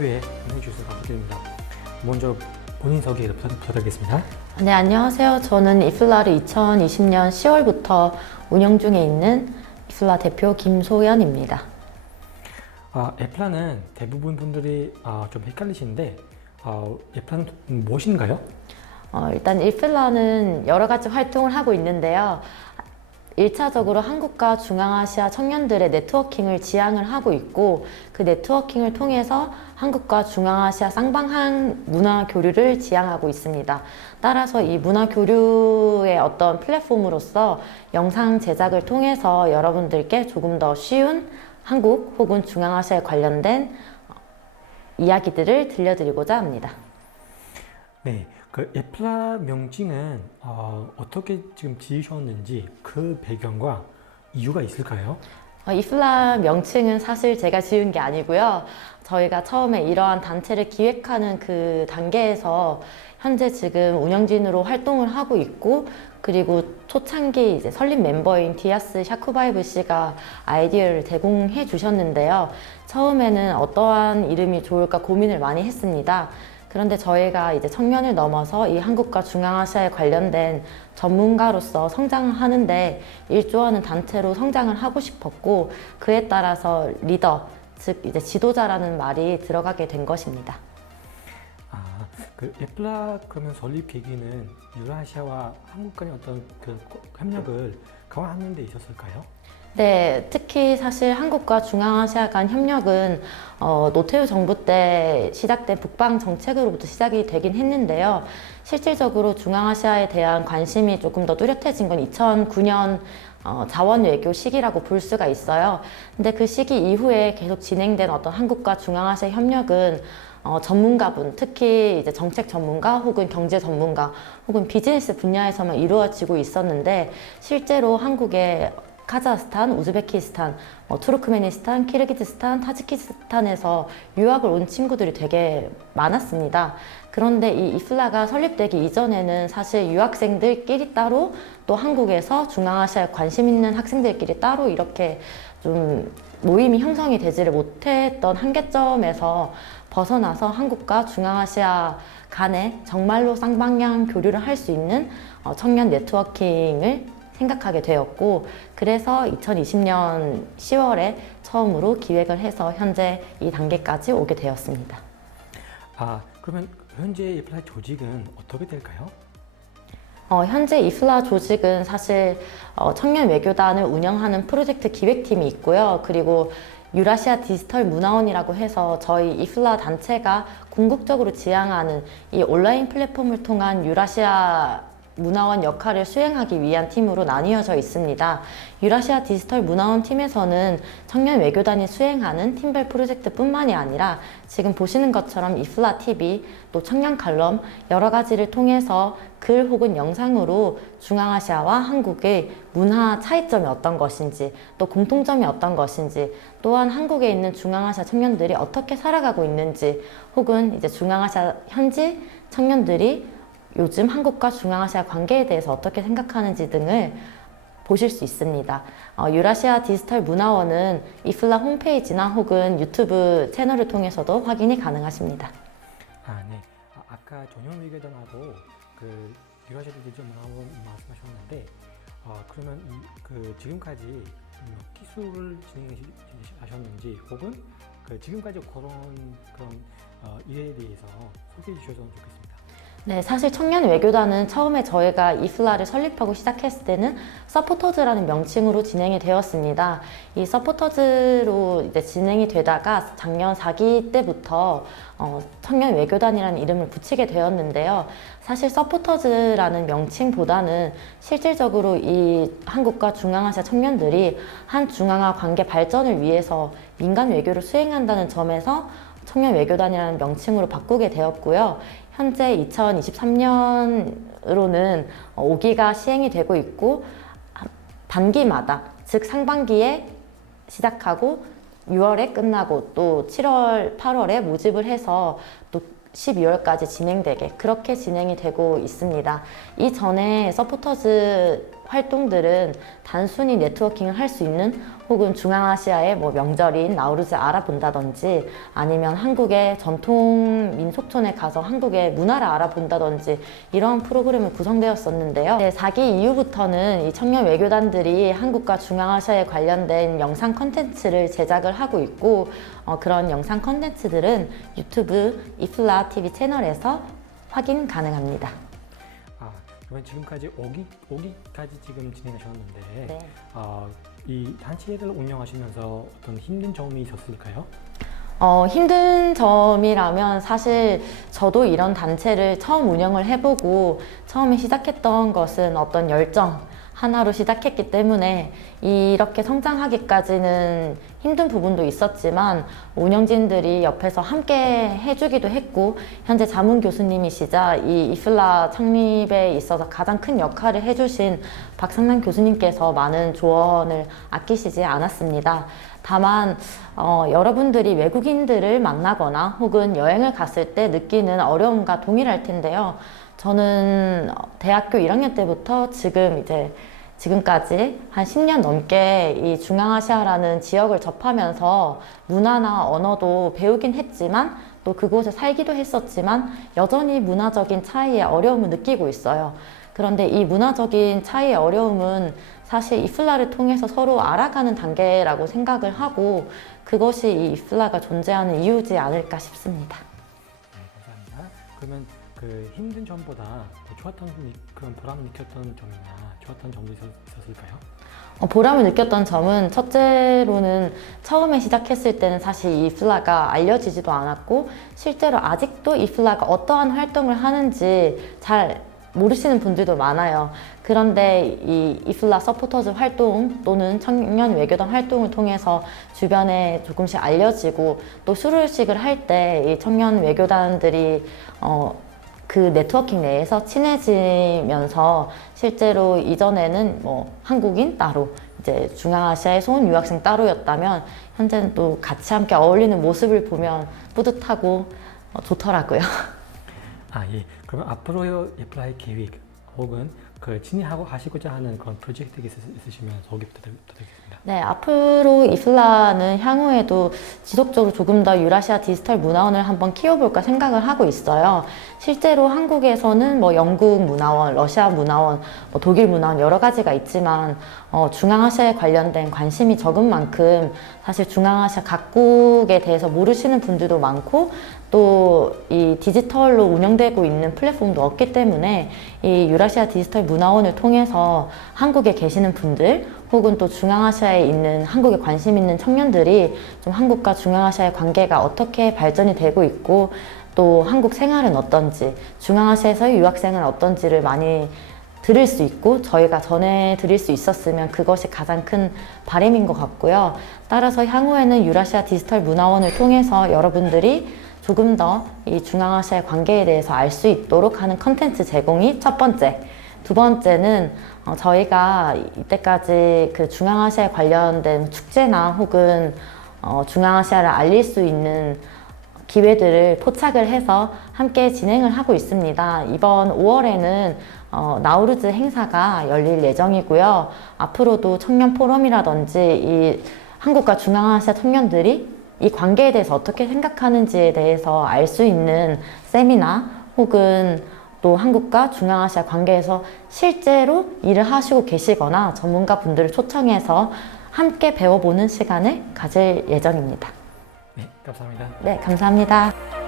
인터뷰에 응해주셔서 감사드립니다. 먼저 본인 소개 부탁드리겠습니다. 네, 안녕하세요. 저는 이플라를 2020년 10월부터 운영 중에 있는 이플라 대표 김소연입니다. 에플라는 대부분 분들이 좀 헷갈리시는데 에플라는 무엇인가요? 일단 이플라는 여러 가지 활동을 하고 있는데요. 1차적으로 한국과 중앙아시아 청년들의 네트워킹을 지향을 하고 있고, 그 네트워킹을 통해서 한국과 중앙아시아 쌍방향 문화 교류를 지향하고 있습니다. 따라서 이 문화 교류의 어떤 플랫폼으로서 영상 제작을 통해서 여러분들께 조금 더 쉬운 한국 혹은 중앙아시아에 관련된 이야기들을 들려드리고자 합니다. 네, 그 에플라 명칭은 어떻게 지금 지으셨는지 그 배경과 이유가 있을까요? 이플라 명칭은 사실 제가 지은 게 아니고요. 저희가 처음에 이러한 단체를 기획하는 그 단계에서 현재 지금 운영진으로 활동을 하고 있고, 그리고 초창기 이제 설립 멤버인 디아스 샤쿠바이브 씨가 아이디어를 제공해 주셨는데요. 처음에는 어떠한 이름이 좋을까 고민을 많이 했습니다. 그런데 저희가 이제 청년을 넘어서 이 한국과 중앙아시아에 관련된 전문가로서 성장하는데 일조하는 단체로 성장을 하고 싶었고, 그에 따라서 리더, 즉 이제 지도자라는 말이 들어가게 된 것입니다. 그 에플라 그러면 설립 계기는 유라시아와 한국 간의 어떤 그 협력을 강화하는 데 있었을까요? 네, 특히 사실 한국과 중앙아시아 간 협력은 노태우 정부 때 시작된 북방 정책으로부터 시작이 되긴 했는데요. 실질적으로 중앙아시아에 대한 관심이 조금 더 뚜렷해진 건 2009년 자원 외교 시기라고 볼 수가 있어요. 근데 그 시기 이후에 계속 진행된 어떤 한국과 중앙아시아 협력은 전문가분, 특히 이제 정책 전문가 혹은 경제 전문가 혹은 비즈니스 분야에서만 이루어지고 있었는데, 실제로 한국의 카자흐스탄, 우즈베키스탄, 투르크메니스탄, 키르기즈스탄, 타지키스탄에서 유학을 온 친구들이 되게 많았습니다. 그런데 이 이플라가 설립되기 이전에는 사실 유학생들끼리 따로, 또 한국에서 중앙아시아에 관심 있는 학생들끼리 따로 이렇게 좀 모임이 형성이 되지를 못했던 한계점에서 벗어나서 한국과 중앙아시아 간에 정말로 쌍방향 교류를 할 수 있는 청년 네트워킹을 생각하게 되었고, 그래서 2020년 10월에 처음으로 기획을 해서 현재 이 단계까지 오게 되었습니다. 그러면 현재 에플라 조직은 어떻게 될까요? 현재 이플라 조직은 사실 청년 외교단을 운영하는 프로젝트 기획팀이 있고요. 그리고 유라시아 디지털 문화원이라고 해서 저희 이플라 단체가 궁극적으로 지향하는 이 온라인 플랫폼을 통한 유라시아 문화원 역할을 수행하기 위한 팀으로 나뉘어져 있습니다. 유라시아 디지털 문화원 팀에서는 청년 외교단이 수행하는 팀별 프로젝트뿐만이 아니라 지금 보시는 것처럼 이플라 TV, 또 청년 칼럼 여러 가지를 통해서 글 혹은 영상으로 중앙아시아와 한국의 문화 차이점이 어떤 것인지, 또 공통점이 어떤 것인지, 또한 한국에 있는 중앙아시아 청년들이 어떻게 살아가고 있는지, 혹은 이제 중앙아시아 현지 청년들이 요즘 한국과 중앙아시아 관계에 대해서 어떻게 생각하는지 등을 보실 수 있습니다. 유라시아 디지털 문화원은 이플라 홈페이지나 혹은 유튜브 채널을 통해서도 확인이 가능하십니다. 네. 아까 전용 외교단하고 그 유라시아 디지털 문화원 말씀하셨는데, 그러면 지금까지 몇 기술을 진행하셨는지, 혹은 지금까지 그런 일에 대해서 소개해 주셨으면 좋겠습니다. 네, 사실 청년 외교단은 처음에 저희가 이플라를 설립하고 시작했을 때는 서포터즈라는 명칭으로 진행이 되었습니다. 이 서포터즈로 이제 진행이 되다가 작년 4기 때부터 청년 외교단이라는 이름을 붙이게 되었는데요. 사실 서포터즈라는 명칭보다는 실질적으로 이 한국과 중앙아시아 청년들이 한 중앙아 관계 발전을 위해서 민간 외교를 수행한다는 점에서 청년 외교단이라는 명칭으로 바꾸게 되었고요. 현재 2023년으로는 5기가 시행이 되고 있고, 단기마다, 즉 상반기에 시작하고 6월에 끝나고 또 7월, 8월에 모집을 해서 또 12월까지 진행되게 그렇게 진행이 되고 있습니다. 이전에 서포터즈 활동들은 단순히 네트워킹을 할 수 있는 혹은 중앙아시아의 뭐 명절인 나우루즈 알아본다든지 아니면 한국의 전통 민속촌에 가서 한국의 문화를 알아본다든지 이런 프로그램이 구성되었었는데요. 4기 이후부터는 이 청년 외교단들이 한국과 중앙아시아에 관련된 영상 컨텐츠를 제작을 하고 있고 그런 영상 컨텐츠들은 유튜브 이플라 TV 채널에서 확인 가능합니다. 그러면 지금까지 5기까지 지금 진행하셨는데 네. 이 단체를 운영하시면서 어떤 힘든 점이 있었을까요? 힘든 점이라면 사실 저도 이런 단체를 처음 운영을 해보고 처음에 시작했던 것은 어떤 열정 하나로 시작했기 때문에 이렇게 성장하기까지는 힘든 부분도 있었지만 운영진들이 옆에서 함께 해주기도 했고 현재 자문 교수님이시자 이 이플라 창립에 있어서 가장 큰 역할을 해주신 박상남 교수님께서 많은 조언을 아끼시지 않았습니다. 다만 여러분들이 외국인들을 만나거나 혹은 여행을 갔을 때 느끼는 어려움과 동일할 텐데요. 저는 대학교 1학년 때부터 지금까지 한 10년 넘게 이 중앙아시아라는 지역을 접하면서 문화나 언어도 배우긴 했지만 또 그곳에 살기도 했었지만 여전히 문화적인 차이에 어려움을 느끼고 있어요. 그런데 이 문화적인 차이의 어려움은 사실 이플라를 통해서 서로 알아가는 단계라고 생각을 하고 그것이 이 이플라가 존재하는 이유지 않을까 싶습니다. 네, 감사합니다. 그러면 그 힘든 점보다 좋았던 그런 보람을 느꼈던 점이나 좋았던 점도 있었을까요? 보람을 느꼈던 점은 첫째로는 처음에 시작했을 때는 사실 이 이플라가 알려지지도 않았고 실제로 아직도 이플라가 어떠한 활동을 하는지 잘 모르시는 분들도 많아요. 그런데 이 이플라 서포터즈 활동 또는 청년 외교단 활동을 통해서 주변에 조금씩 알려지고 또 수료식을 할 때 이 청년 외교단들이 그 네트워킹 내에서 친해지면서 실제로 이전에는 뭐 한국인 따로 이제 중앙아시아에서 온 유학생 따로였다면 현재는 또 같이 함께 어울리는 모습을 보면 뿌듯하고 좋더라고요. 예. 그러면 앞으로 이플라의 계획 혹은 그 진행하고 하시고자 하는 그런 프로젝트가 있으시면 소개 부탁드리겠습니다. 네, 앞으로 이플라는 향후에도 지속적으로 조금 더 유라시아 디지털 문화원을 한번 키워볼까 생각을 하고 있어요. 실제로 한국에서는 뭐 영국 문화원, 러시아 문화원, 뭐 독일 문화원 여러 가지가 있지만 중앙아시아에 관련된 관심이 적은 만큼 사실 중앙아시아 각국에 대해서 모르시는 분들도 많고 또 이 디지털로 운영되고 있는 플랫폼도 없기 때문에 이 유라시아 디지털 문화원을 통해서 한국에 계시는 분들 혹은 또 중앙아시아에 있는 한국에 관심 있는 청년들이 좀 한국과 중앙아시아의 관계가 어떻게 발전이 되고 있고 또 한국 생활은 어떤지 중앙아시아에서의 유학생은 어떤지를 많이 들을 수 있고 저희가 전해드릴 수 있었으면 그것이 가장 큰 바람인 것 같고요. 따라서 향후에는 유라시아 디지털 문화원을 통해서 여러분들이 조금 더 이 중앙아시아의 관계에 대해서 알 수 있도록 하는 컨텐츠 제공이 첫 번째. 두 번째는 저희가 이때까지 그 중앙아시아에 관련된 축제나 혹은 중앙아시아를 알릴 수 있는 기회들을 포착을 해서 함께 진행을 하고 있습니다. 이번 5월에는 나우루즈 행사가 열릴 예정이고요. 앞으로도 청년 포럼이라든지 이 한국과 중앙아시아 청년들이 이 관계에 대해서 어떻게 생각하는지에 대해서 알 수 있는 세미나 혹은 또 한국과 중앙아시아 관계에서 실제로 일을 하시고 계시거나 전문가 분들을 초청해서 함께 배워보는 시간을 가질 예정입니다. 네, 감사합니다. 네, 감사합니다.